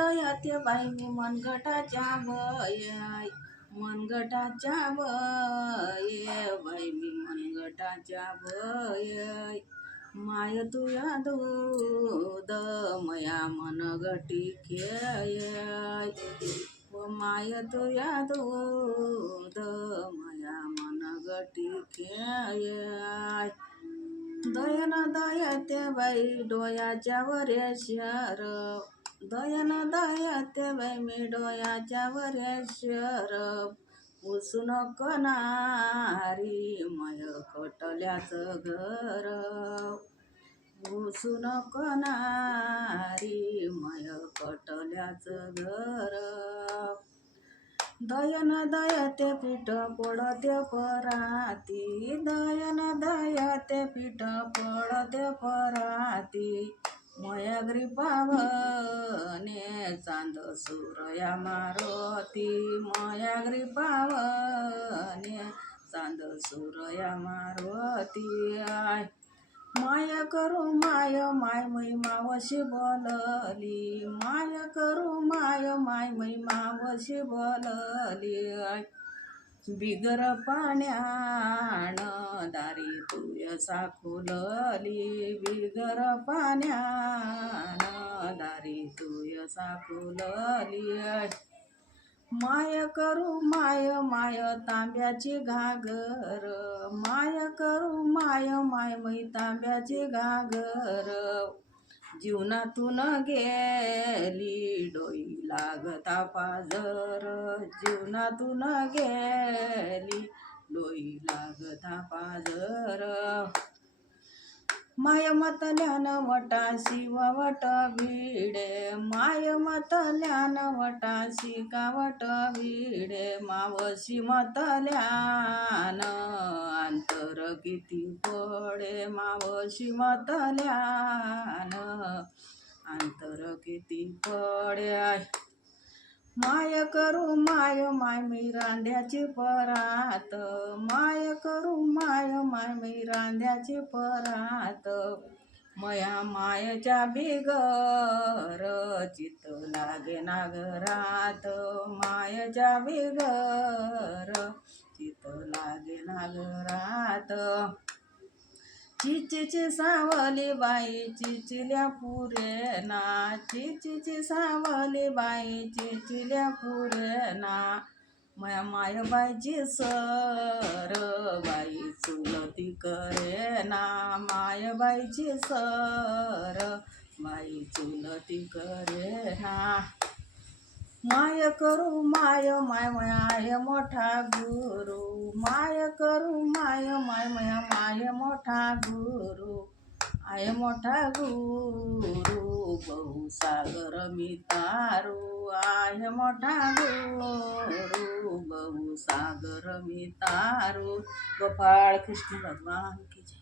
दयाते बाई मी मनगटाच्या मनगटाच्या बाई मी मनगटाच्या माय तुया दूध मया मनगटी खेळ व माय तुया दूध मया मनगटी खेळ दयन दयते बाई डोयाच्या वरेश्वर दयन दयते बाई मी डोयाच्या वरेश्वर पुसून कनारी मय कटल्याचं घर पुसून कनारी मय कटल्याचं घर दयन दयते पीठ पडते पराती दयन दयते पीठ पडते पराती मयाग्री पावने चांद सूरया मारुती मयाग्री पावने चांद सूरया मारुती माया करू माय माय मै मावशी बोलली माय करू माय माय मै मावशी बोलली बिगर पाण्यान दारी तुय साकुलली बिगर पाण्यान दारी तुय साकुलली माय करू माय माय तांब्याची घागर माय करू माय माय मै तांब्याची घागर जीवनातून गेली डोई लागता पाजर जीवनातून गेली डोई लागता पाजर माय मतल्यान वटाशी वट भिडे माय मतल्यान वटाशी कावट भिडे मावशी मतल्यान अंतर किती पडे मावशी मतल्यान अंतर किती पडे माय करू माय माय मी रांध्याची परात माय करू माय माय मी रांध्याची परात मया मायच्या बिगर चित लागे नागरात मायच्या बिगर चित लागे नागरात चिचीची सावली बाई चिचिल्या पुरेना चिचीची सावली बाई चिचिल्या पुरेना मया मायबाईची सर बाई चुलती करेना मायबाईची सर बाई चुलती करेना माय करू माय माय माय मोठा गुरु माय करू माय माय माय मोठा गुरु आय मोठा गुरु बहुसागर मी तारू आय मोठा गुरु बहुसागर मी तारू गोपाळ कृष्ण भगवान की जय।